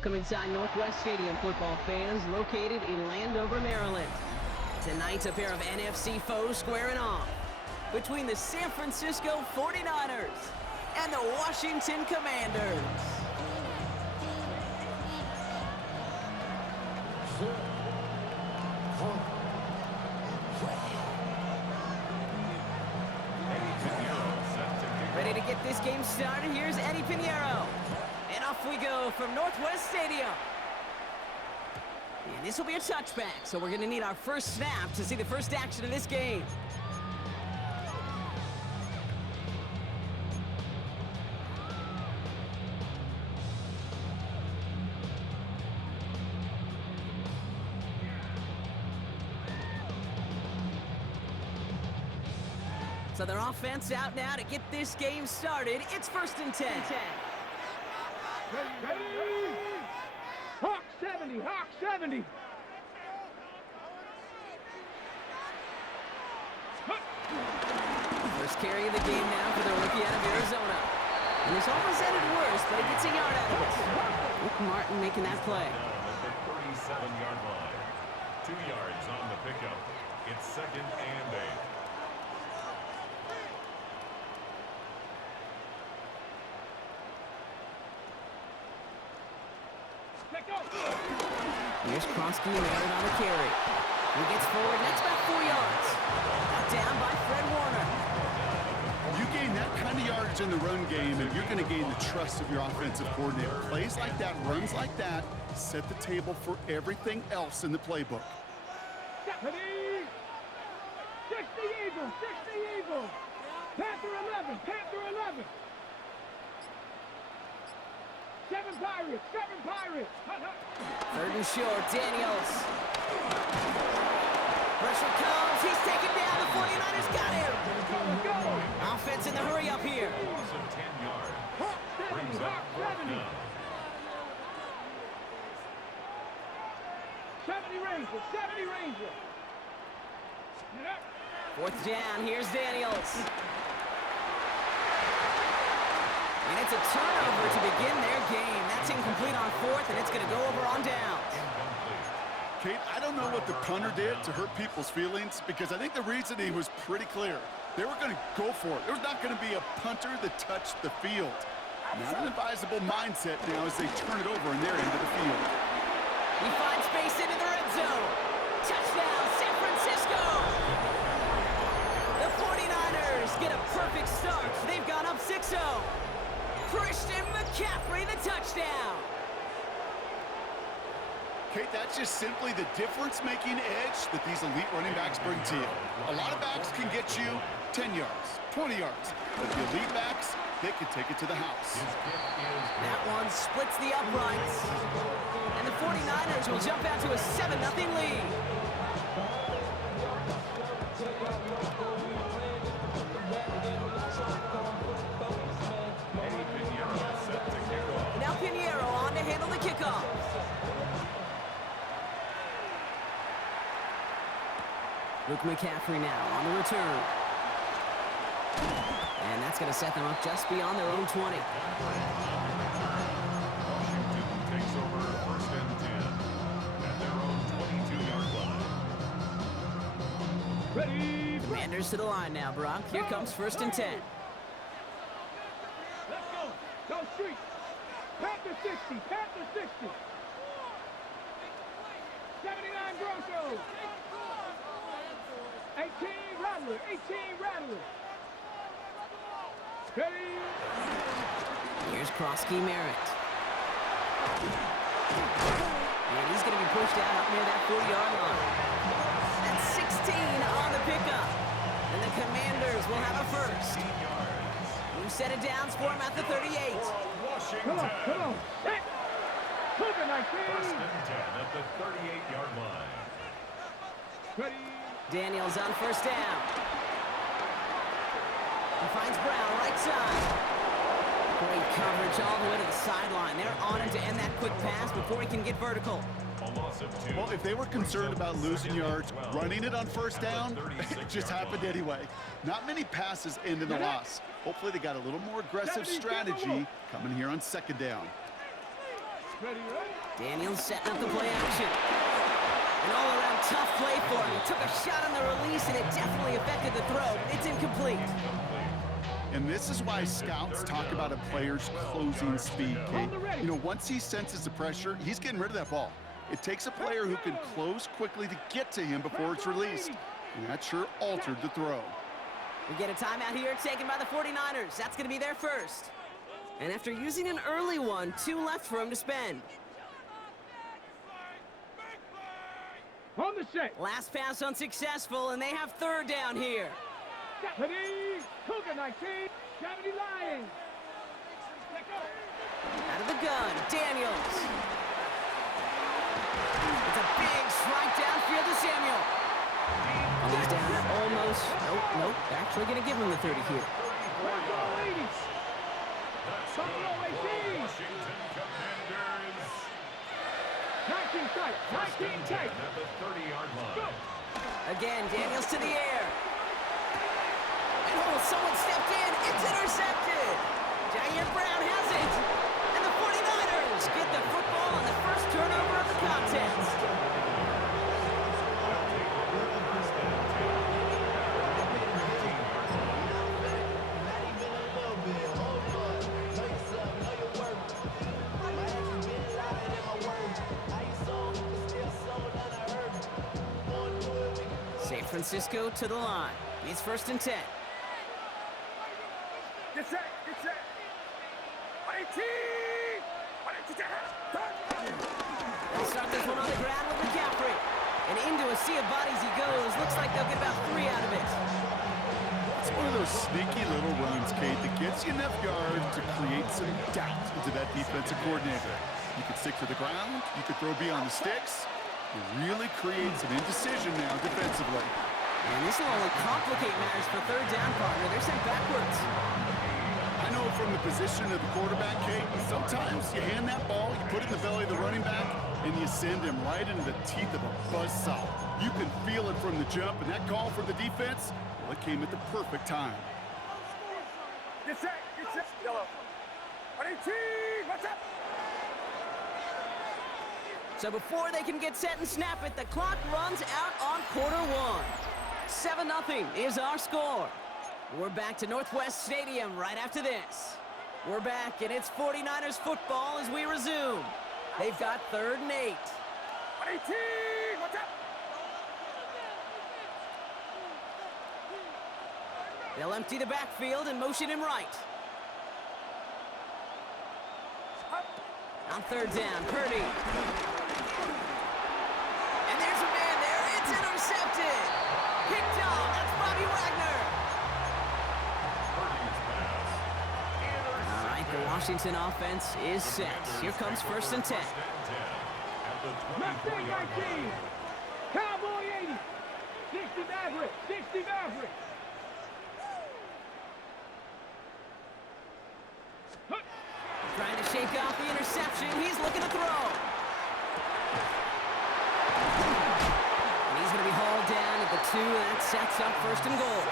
Welcome inside Northwest Stadium, football fans, located in Landover, Maryland. Tonight's a pair of NFC foes squaring off between the San Francisco 49ers and the Washington Commanders. Ready to get this game started, here's Eddie Pinheiro. And off we go from Northwest Stadium. And this will be a touchback, so we're going to need our first snap to see the first action of this game. So their offense out now to get this game started. It's 1st and 10. Ready. Hawk 70, Hawk 70. First carry of the game now for the rookie out of Arizona. And this almost ended worse, but he gets a yard out of it. Rick Martin making that play. At the 37-yard line. 2 yards on the pickup. It's 2nd and 8. Here's Kronsky Merritt on the carry. He gets forward, and that's about 4 yards. Knocked down by Fred Warner. You gain that kind of yardage in the run game, and you're going to gain the trust of your offensive coordinator. Plays like that, runs like that, set the table for everything else in the playbook. Ready. 60 Eagles, 60 Eagles. Panther 11, Panther 11. 7 Pirates, 7 Pirates. 3rd and short, Daniels. Pressure comes, he's taken down, the 49ers got him. Offense in the hurry up here. Loss of 10 yards. Hawk 70, Hawk 70. 70 Rangers, 70 Rangers. 4th down, here's Daniels. And it's a turnover to begin their game. That's incomplete on 4th, and it's going to go over on downs. Kate, I don't know what the punter did to hurt people's feelings, because I think the reasoning was pretty clear. They were going to go for it. There was not going to be a punter that touched the field. Not an advisable mindset now as they turn it over in their end of the field. He finds space into the red zone. Touchdown, San Francisco! The 49ers get a perfect start. They've gone up 6-0. Christian McCaffrey, the touchdown. Kate, that's just simply the difference-making edge that these elite running backs bring to you. A lot of backs can get you 10 yards, 20 yards. But the elite backs, they can take it to the house. That one splits the uprights. And the 49ers will jump out to a 7-0 lead. Now Pinheiro on to handle the kickoff. Luke McCaffrey now on the return. And that's going to set them up just beyond their own 20. Washington takes over 1st and 10 at their own 22-yard line. Ready. Commanders to the line now, Brock. Here comes 1st and 10. Let's go. Go street. Panther 60, Panther 60. 79 Broncos. 18 Rattler, 18 Rattler. Ready. Here's Kronsky Merritt. And he's going to be pushed out up near that 4-yard line. That's 16 on the pickup. And the Commanders will have a first. New set of downs for him at the 38. Come on. Hey. Move it, 19. 1st and 10 at the 38-yard line. Ready. Daniels on 1st down. He finds Brown right side. Great coverage all the way to the sideline. They're on him to end that quick pass before he can get vertical. A loss of 2. Well, if they were concerned about losing yards, running it on 1st down, it just happened anyway. Not many passes end in a loss. Hopefully they got a little more aggressive strategy coming here on 2nd down. Daniels setting up the play action. An all-around tough play for him. He took a shot on the release, and it definitely affected the throw. It's incomplete. And this is why scouts talk about a player's closing speed, Kate. You know, once he senses the pressure, he's getting rid of that ball. It takes a player who can close quickly to get to him before it's released. And that sure altered the throw. We get a timeout here taken by the 49ers. That's going to be their first. And after using an early one, 2 left for him to spend. On the set. Last pass unsuccessful, and they have 3rd down here. Cougar 19, 70 Lions. Out of the gun, Daniels. It's a big strike downfield to Samuel. And he's down at almost, nope, they're actually going to give him the 30 here. Washington Commanders. 19 tight, 19 tight. At the 30-yard line. Again, Daniels to the air. And someone stepped in. It's intercepted. Jair Brown has it. And the 49ers get the football on the first turnover of the contest. San Francisco to the line. It's 1st and 10. Get set, get set. 18! They'll start this one on the ground with McCaffrey. And into a sea of bodies he goes. Looks like they'll get about 3 out of it. It's one of those sneaky little runs, Kate, that gets you enough yards to create some doubt into that defensive coordinator. You could stick to the ground. You could throw beyond the sticks. It really creates an indecision now defensively. And this will only complicate matters for 3rd down, partner. They're sent backwards. I know from the position of the quarterback, Kate, sometimes you hand that ball, you put it in the belly of the running back, and you send him right into the teeth of a buzzsaw. You can feel it from the jump, and that call from the defense, well, it came at the perfect time. Get set, yellow. 18, what's up? So before they can get set and snap it, the clock runs out on quarter 1. 7-0 is our score. We're back to Northwest Stadium right after this. We're back, and it's 49ers football as we resume. They've got 3rd and 8. 18, what's up? They'll empty the backfield and motion him right. On 3rd down, Purdy. And there's a man there. It's intercepted. Picked off. That's Bobby Wagner. All right, the Washington offense is set. Here comes 1st and 10. Mustang 19, Cowboy 80, 60 Maverick, 60 Maverick. Trying to shake off the interception. He's looking to throw. And he's going to be hauled down at the 2. That sets up 1st and goal.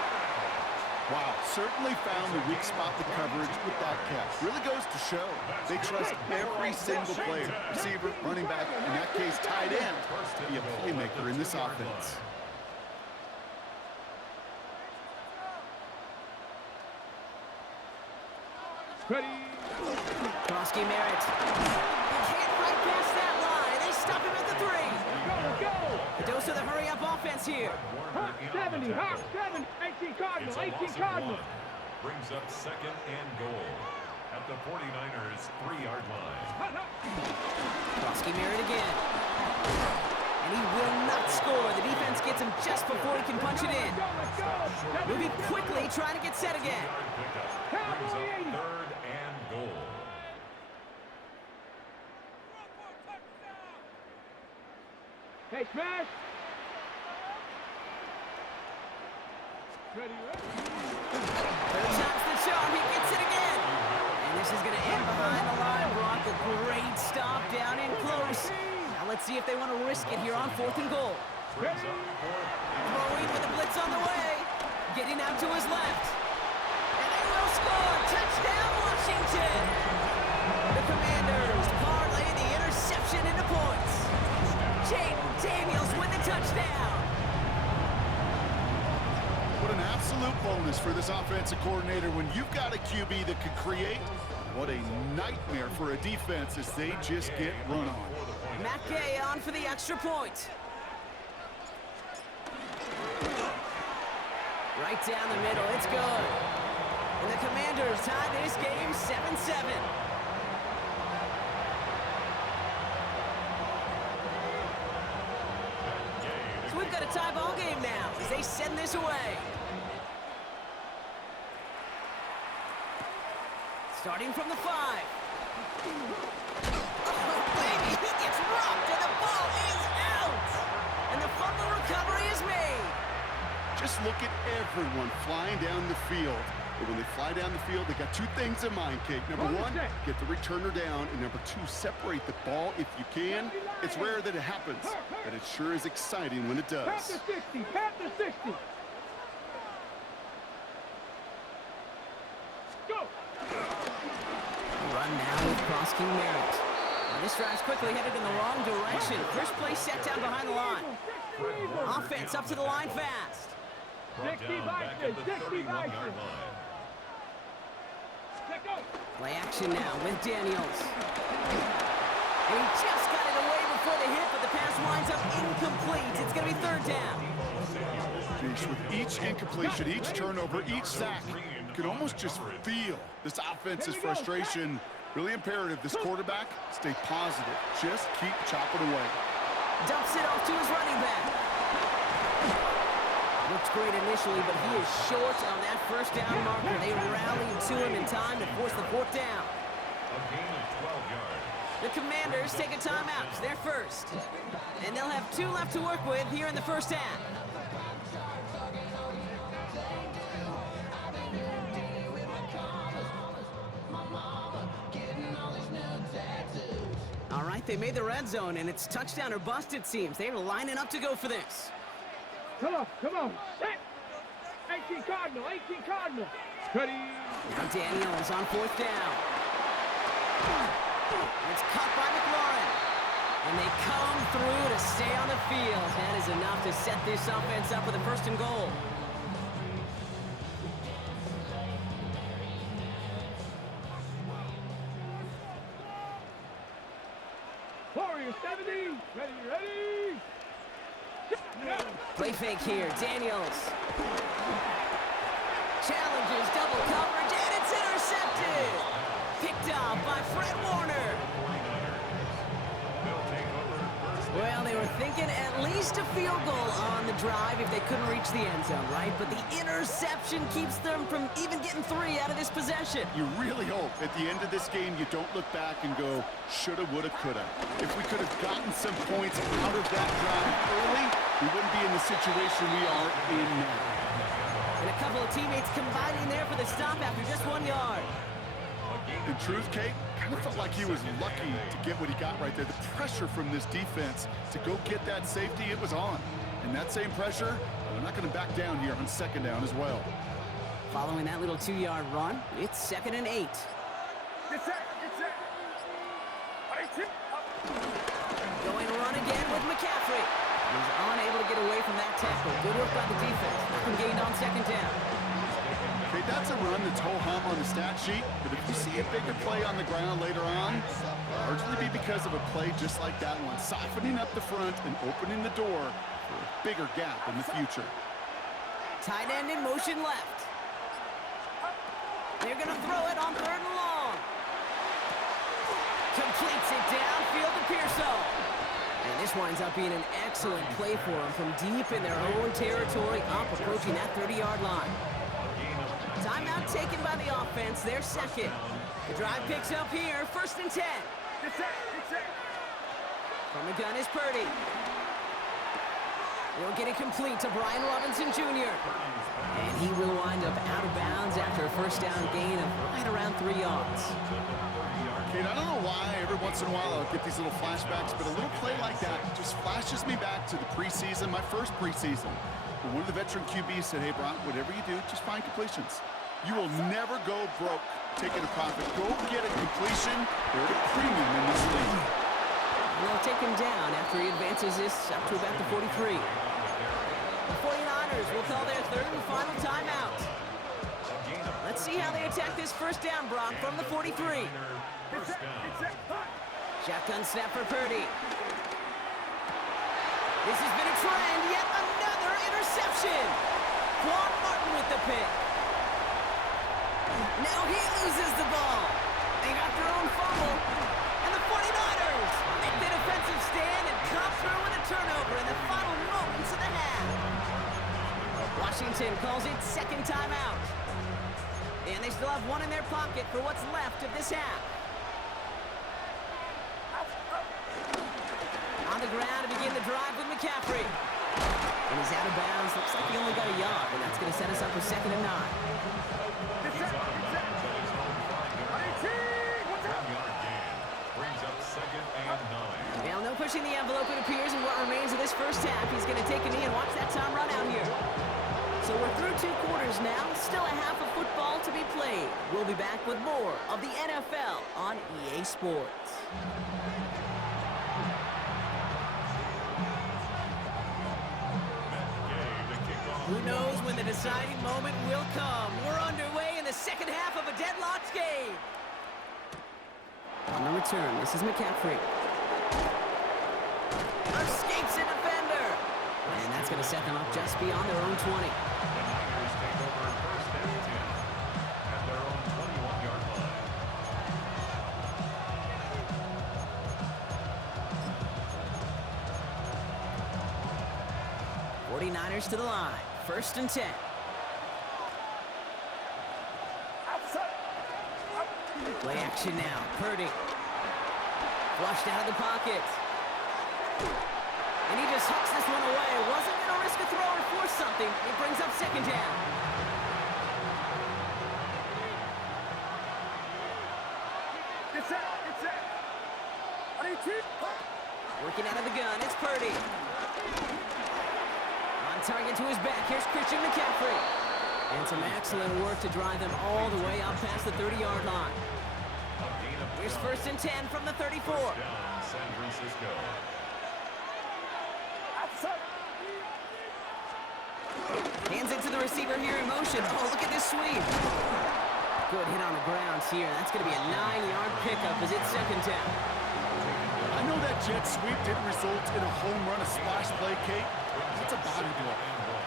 Wow, certainly found the weak spot in the coverage with that catch. Really goes to show they trust every single player, receiver, running back, in that case tight end, to be a playmaker in this offense. Ready. Krosky Merritt. Can't right past that line. They stop him at the 3. Go! A dose of the hurry-up offense here. Hawk 70, Hawk 7, 18 Cardinal, 18 Cardinal. Brings up 2nd and goal at the 49ers 3-yard line. Krosky Merritt again. And he will not score. The defense gets him just before he can punch it in. Moving quickly, trying to get set again. Brings up 3rd and goal. Hey, smash. Ready. Third time's the charm. He gets it again. And this is going to end behind the line. Brock, a great stop down in close. Now let's see if they want to risk it here on 4th and goal. Throwing with a blitz on the way. Getting out to his left. And they will score. Touchdown, Washington. The Commanders parlay the business for this offensive coordinator when you've got a QB that could create. What a nightmare for a defense as they just get run on. Matt Gay on for the extra point. Right down the middle, it's good. And the Commanders tie this game 7-7. So we've got a tie ball game now as they send this away. Starting from the 5. Oh, baby, he gets rocked and the ball is out. And the fumble recovery is made. Just look at everyone flying down the field. But when they fly down the field, they got two things in mind, Kate. Number one, get the returner down. And number two, separate the ball if you can. It's rare that it happens, but it sure is exciting when it does. Pat the 60, pat the 60. Go. Run now with Cross-King Merritt. Now this drive's quickly headed in the wrong direction. First play set down behind the line. Offense up to the line fast. Brought down back at the 31-yard line. Let go. Play action now with Daniels. And he just got it away before the hit, but the pass winds up incomplete. It's going to be third down. Jeez, with each incompletion, each turnover, each sack, you can almost just feel this offense's frustration. Really imperative this quarterback stay positive. Just keep chopping away. Dumps it off to his running back. Looks great initially, but he is short on that first down marker. They rallied to him in time to force the fourth down. A gain of 12 yards. The Commanders take a timeout. They're first. And they'll have 2 left to work with here in the first half. All right, they made the red zone, and it's touchdown or bust, it seems. They're lining up to go for this. Come on, come on. Set. 18 Cardinal, 18 Cardinal. Ready. Now Daniels on fourth down. It's caught by McLaurin. And they come through to stay on the field. That is enough to set this offense up with a first and goal. Warrior 70. Ready, ready. Play fake here. Daniels. Challenges double coverage, and it's intercepted. Picked off by Fred Warner. Well, they were thinking at least a field goal on the drive if they couldn't reach the end zone, right? But the interception keeps them from even getting 3 out of this possession. You really hope at the end of this game you don't look back and go, shoulda, woulda, coulda. If we could have gotten some points out of that drive early, we wouldn't be in the situation we are in now. And a couple of teammates combining there for the stop after just 1 yard. In truth, Kate, kind of felt like he was lucky to get what he got right there. The pressure from this defense to go get that safety, it was on. And that same pressure, they're not going to back down here on second down as well. Following that little 2-yard run, it's 2nd and 8. Get set, get set. 18. Going run again with McCaffrey. He's unable to get away from that tackle. Good work by the defense. Nothing gained on second down. Okay, that's a run that's ho-hum on the stat sheet, but if you see a bigger play on the ground later on, it'll largely be because of a play just like that one, softening up the front and opening the door for a bigger gap in the future. Tight end in motion left. They're going to throw it on 3rd and long. Completes it downfield to Pearson. And this winds up being an excellent play for them from deep in their own territory, up approaching that 30-yard line. Timeout taken by the offense, their second. The drive picks up here, 1st and 10. Get set, get set. From the gun is Purdy. He'll get it complete to Brian Robinson Jr. And he will wind up out of bounds after a first down gain of right around 3 yards. Kate, I don't know why every once in a while I'll get these little flashbacks, but a little play like that just flashes me back to the preseason, my first preseason. But one of the veteran QBs said, hey, Brock, whatever you do, just find completions. You will never go broke taking a profit. Go get a completion. They're at a premium in this league. And they'll take him down after he advances this up to about the 43. The 49ers will call their 3rd and final timeout. Let's see how they attack this first down, Brock, from the 43. First down. Shotgun snap for Purdy. This has been a trend, yet another interception. Quan Martin with the pick. Now he loses the ball. They got their own fumble. And the 49ers make the defensive stand and come through with a turnover in the final moments of the half. Washington calls it second timeout. And they still have one in their pocket for what's left of this half. On the ground to begin the drive with McCaffrey. And he's out of bounds. Looks like he only got a yard, and that's going to set us up for 2nd and 9. He's out of bounds at his own 5-yard line. 1-yard gain. Brings up 2nd and 9. Now, no pushing the envelope, it appears, in what remains of this first half. He's going to take a knee and watch that time run out here. So we're through 2 quarters now. Still a half of football to be played. We'll be back with more of the NFL on EA Sports. Who knows when the deciding moment will come? We're underway in the second half of a deadlocked game. On the return, this is McCaffrey. Escapes a defender. And that's going to set them up just beyond their own 20. The Niners take over first and 10 at their own 21-yard line. 49ers to the line. 1st and 10. Play action now. Purdy. Flushed out of the pocket. And he just hooks this one away. Wasn't going to risk a throw or force something. It brings up 2nd down. Working out of the gun. It's Purdy. Target to his back. Here's Christian McCaffrey. And some excellent work to drive them all the way out past the 30-yard line. Here's 1st and 10 from the 34. First down, San Francisco. Hands it to the receiver here in motion. Oh, look at this sweep. Good hit on the ground here. That's going to be a 9-yard pickup as it's 2nd down. I know that jet sweep didn't result in a home run, a splash play, Kate. It's a body blow.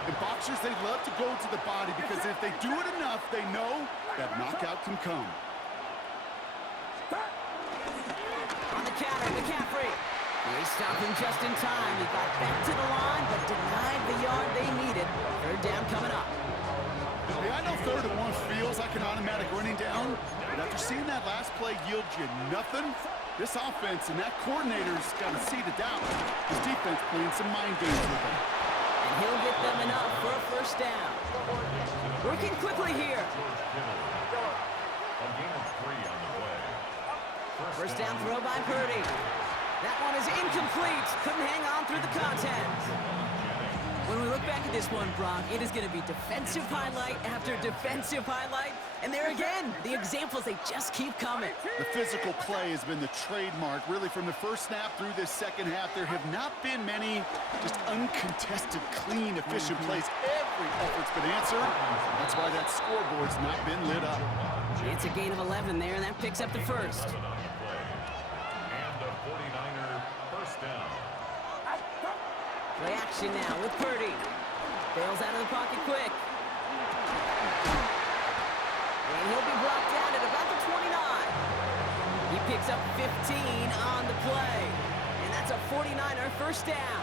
And boxers, they love to go to the body because if they do it enough, they know that knockout can come. On the counter, McCaffrey. They stopped him just in time. He got back to the line, but denied the yard they needed. 3rd down coming up. Hey, I know 3rd and 1 feels like an automatic running down, but after seeing that last play yield you nothing, this offense and that coordinator's got a seat of doubt. His defense playing some mind games with him. And he'll get them enough for a 1st down. Working quickly here. A gain of 3 on the play. First down throw by Purdy. That one is incomplete. Couldn't hang on through the contact. When we look back at this one, Brock, it is going to be defensive highlight after defensive highlight. And there again, the examples, they just keep coming. The physical play has been the trademark. Really, from the first snap through this second half, there have not been many just uncontested, clean, efficient plays. Every effort's been answered. That's why that scoreboard's not been lit up. It's a gain of 11 there, and that picks up the 1st. And a 49er first down. Play action now with Purdy. Bails out of the pocket quick. And he'll be brought down at about the 29. He picks up 15 on the play. And that's a 49er first down.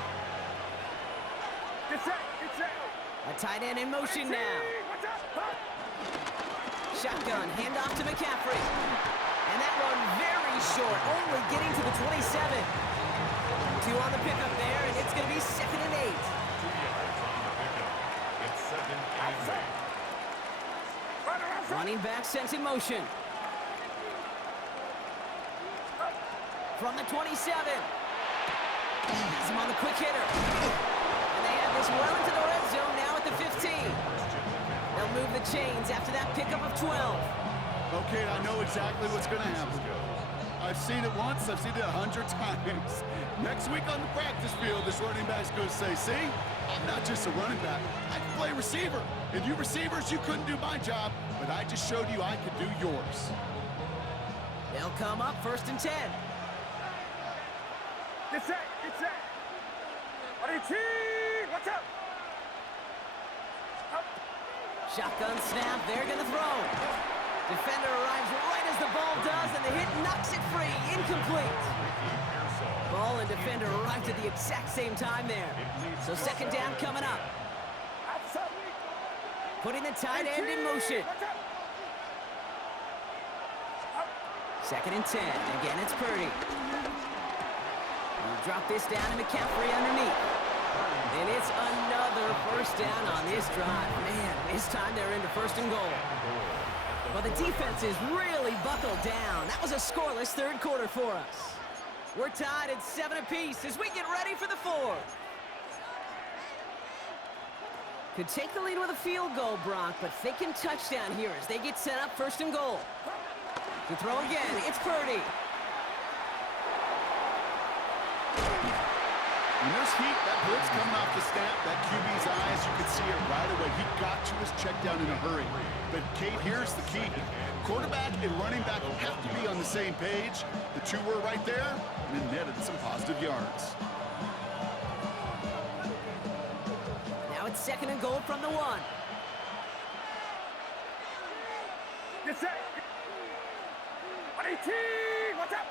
A tight end in motion now. Shotgun, handoff to McCaffrey. And that run very short, only getting to the 27. 2 on the pickup there, and it's going to be 2nd and 8. 2 yards on the pickup. It's 2nd and 8. Running back sent in motion. From the 27. Has him on the quick hitter. And they have this well into the red zone now at the 15. They'll move the chains after that pickup of 12. Okay, I know exactly what's going to happen. I've seen it once. I've seen it 100 times. Next week on the practice field, this running back's going to say, see, I'm not just a running back. I can play receiver. And you receivers, you couldn't do my job, but I just showed you I could do yours. They'll come up 1st and 10. Get set. RT, watch out. Shotgun snap, they're gonna throw. Defender arrives right as the ball does, and the hit knocks it free, incomplete. Ball and defender arrived at the exact same time there. So 2nd down coming up. Putting the tight end in motion. 2nd and 10, again it's Purdy. We'll drop this down to McCaffrey underneath. And it's another 1st down on this drive. Man, this time they're into 1st and goal. Well, the defense is really buckled down. That was a scoreless 3rd quarter for us. We're tied at 7 apiece as we get ready for the 4th. Could take the lead with a field goal, Brock, but thinking touchdown here as they get set up 1st and goal. To throw again, it's Purdy. When there's heat, that blitz coming off the snap, that QB's eyes, you can see it right away. He got to his check down in a hurry. But, Kate, here's the key. Quarterback and running back have to be on the same page. The two were right there, and it netted some positive yards. Now it's 2nd and goal from the 1. Get set. RT, watch out.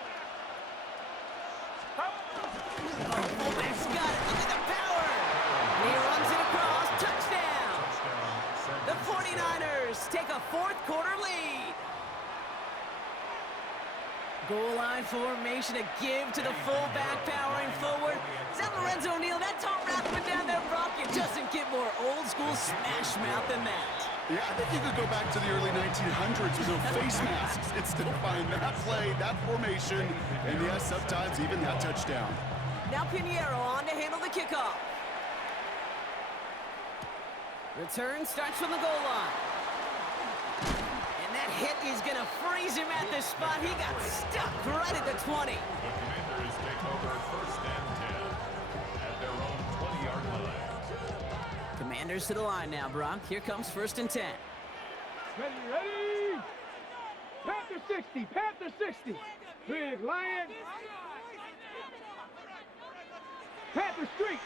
Fullback's got it. Look at the power. And he runs it across. Touchdown. The 49ers take a 4th quarter lead. Goal line formation, a give to the fullback, powering forward. Is that Lorenzo Neal? That Tom Rathman down there, Brock? It doesn't get more old school smash mouth than that. Yeah, I think you could go back to the early 1900s with no face masks and still find that play, that formation, and yes, sometimes even that touchdown. Now Pinheiro on to handle the kickoff. Return starts from the goal line. And that hit is going to freeze him at the spot. He got stuck right at the 20. The Commanders take over 1st and 10 at their own 20-yard line. Commanders to the line now, Brock. Here comes 1st and 10. Ready. Panther 60. Big Lion. Panther Street.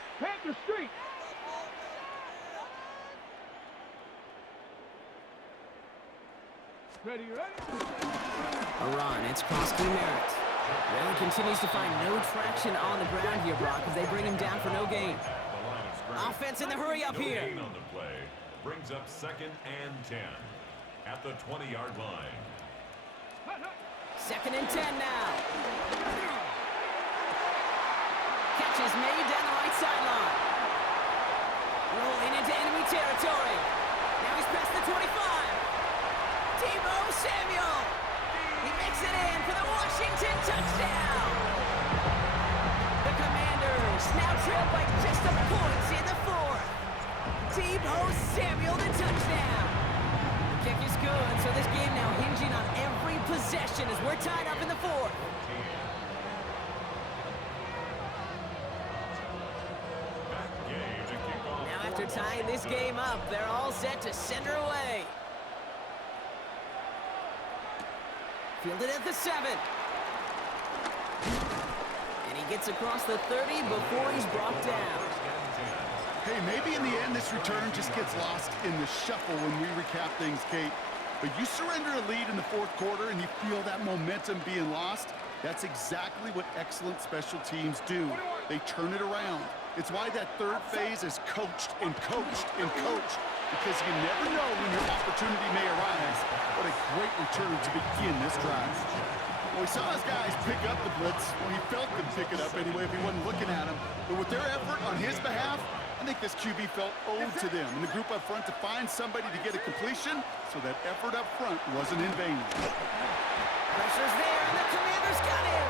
Ready. A run. It's Krosky Merritt. Well, he continues to find no traction on the ground here, Brock, as they bring him down for no gain. Offense in the hurry up here. No gain on the play. Brings up 2nd and 10 at the 20-yard line. 2nd and 10 now. Catch is made down the right sideline. Rolling into enemy territory. Now he's past the 25. Deebo Samuel. He makes it in for the Washington touchdown. The Commanders now trail by just a point in the 4th. Deebo Samuel, the touchdown. The kick is good, so this game now hinging on every possession as we're tied up in the 4th. Now after tying this game up, they're all set to send her away. Fielded at the 7. And he gets across the 30 before he's brought down. Hey, maybe in the end this return just gets lost in the shuffle when we recap things, Kate. But you surrender a lead in the 4th quarter and you feel that momentum being lost. That's exactly what excellent special teams do. They turn it around. It's why that 3rd phase is coached and coached and coached, because you never know when your opportunity may arise. What a great return to begin this drive. Well, we saw his guys pick up the blitz. Well, he felt them pick it up anyway if he wasn't looking at him. But with their effort on his behalf, I think this QB felt owed to them and the group up front to find somebody to get a completion, so that effort up front wasn't in vain. Pressure's there, and the Commanders got him.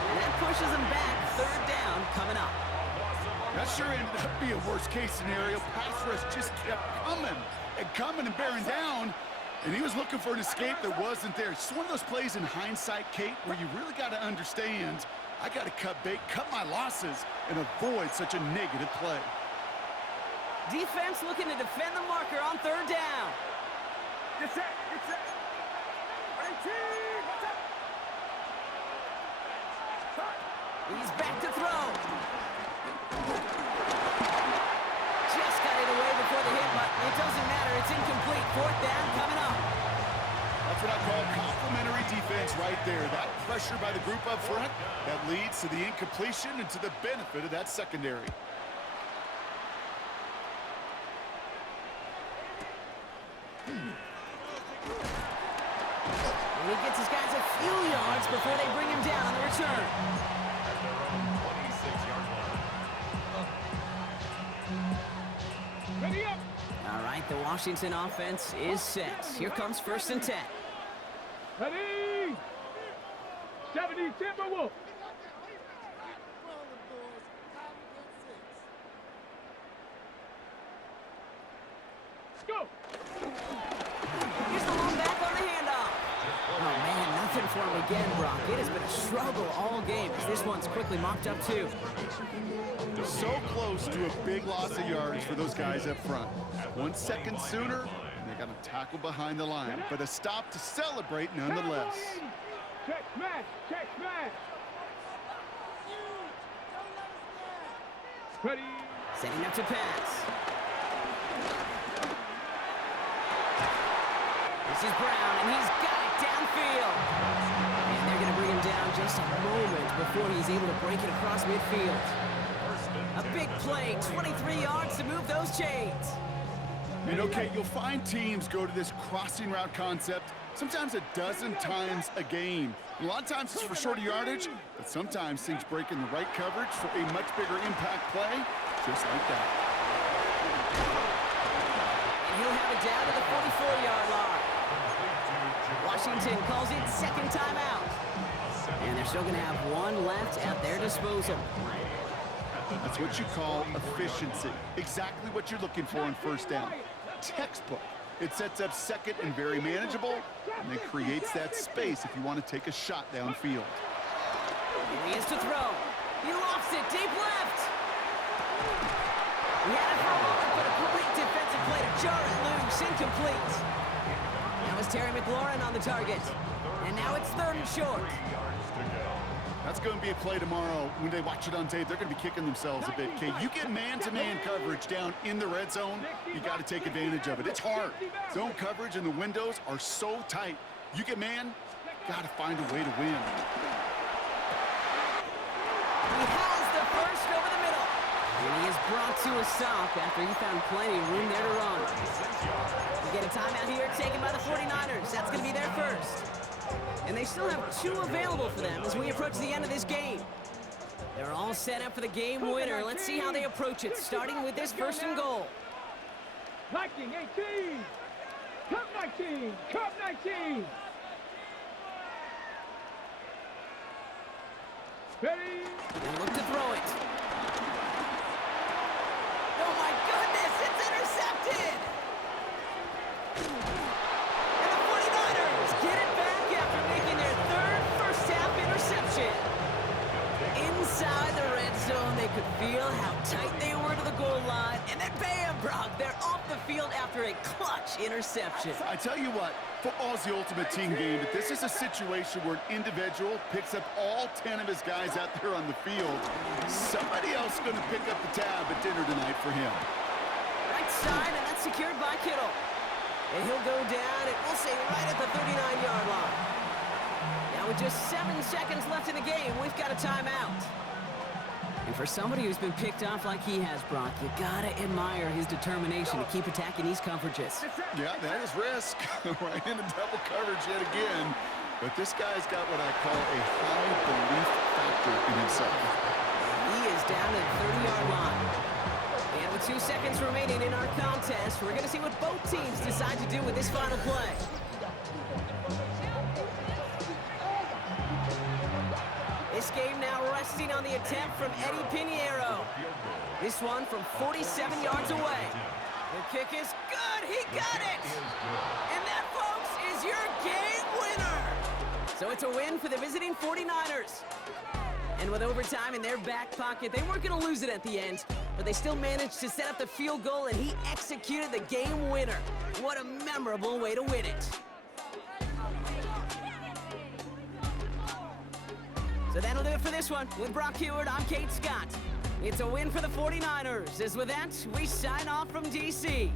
And that pushes him back. 3rd down coming up. That sure ended up being a worst-case scenario. Pass rush just kept coming and bearing down. And he was looking for an escape that wasn't there. It's one of those plays in hindsight, Kate, where you really got to understand, I got to cut bait, cut my losses, and avoid such a negative play. Defense looking to defend the marker on third down. Get set. Get set. 18. What's up? He's back to throw. Just got it away before the hit, but it doesn't matter. It's incomplete. Fourth down coming up. That's what I call complimentary defense right there. That pressure by the group up front, that leads to the incompletion and to the benefit of that secondary. And he gets his guys a few yards before they bring him down on the return. At their own 26-yard line. Ready up. All right, the Washington offense is set. Here comes 1st and 10. Ready. 70 Timberwolves. Go. Here's the long back on the handoff. Oh, man, nothing for him again, Brock. It has been a struggle all game as this one's quickly mopped up, too. So close to a big loss of yards for those guys up front. 1 second sooner, and they got to tackle behind the line. But a stop to celebrate nonetheless. Check smash. Check smash. Ready. Setting up to pass. This is Brown, and he's got it downfield. And they're going to bring him down just a moment before he's able to break it across midfield. A big play, 23 yards to move those chains. You know, Kate, you'll find teams go to this crossing route concept sometimes a dozen times a game. A lot of times it's for shorter yardage, but sometimes things break in the right coverage for a much bigger impact play, just like that. And he'll have it down to the 44-yard line. Washington calls it second timeout. And they're still going to have one left at their disposal. That's what you call efficiency. Exactly what you're looking for on first down. Textbook. It sets up second and very manageable, and then creates that space if you want to take a shot downfield. Here he is to throw. He lofts it deep left. He had it for a moment, but a great defensive play to jar it loose. Incomplete. That was Terry McLaurin on the target. And now it's 3rd and short. That's going to be a play tomorrow. When they watch it on tape, they're going to be kicking themselves a bit. Kate, you get man-to-man coverage down in the red zone, you got to take advantage of it. It's hard. Zone coverage and the windows are so tight. You get man, got to find a way to win. He has the first over the middle. And he is brought to a stop after he found plenty of room there to run. We get a timeout here taken by the 49ers. That's going to be their first. And they still have 2 available for them as we approach the end of this game. They're all set up for the game winner. Let's see how they approach it, starting with this 1st and goal. Liking 18. Cup 19. Cup 19. Ready. And look to throw it. Oh my goodness, it's intercepted! And the 49ers get it back after making their 3rd first-half interception. Inside the red zone, they could feel how tight they were to the goal line, and then bam, Brock, they're off the field after a clutch interception. I tell you what, football's the ultimate team game, but this is a situation where an individual picks up all 10 of his guys out there on the field. Somebody else is going to pick up the tab at dinner tonight for him. Right side, and that's secured by Kittle. And he'll go down, and we'll say right at the 39-yard line. Now with just 7 seconds left in the game, we've got a timeout. And for somebody who's been picked off like he has, Brock, you gotta admire his determination to keep attacking these coverages. Yeah, that is risk. Right into double coverage yet again. But this guy's got what I call a high belief factor in himself. He is down at the 30-yard line. And with 2 seconds remaining in our contest, we're going to see what both teams decide to do with this final play. This game now resting on the attempt from Eddie Pinheiro. This one from 47 yards away. The kick is good. He got it. And that ball is your game winner. So it's a win for the visiting 49ers. And with overtime in their back pocket, they weren't going to lose it at the end, but they still managed to set up the field goal, and he executed the game winner. What a memorable way to win it. So that'll do it for this one. With Brock Heward, I'm Kate Scott. It's a win for the 49ers. As with that, we sign off from D.C.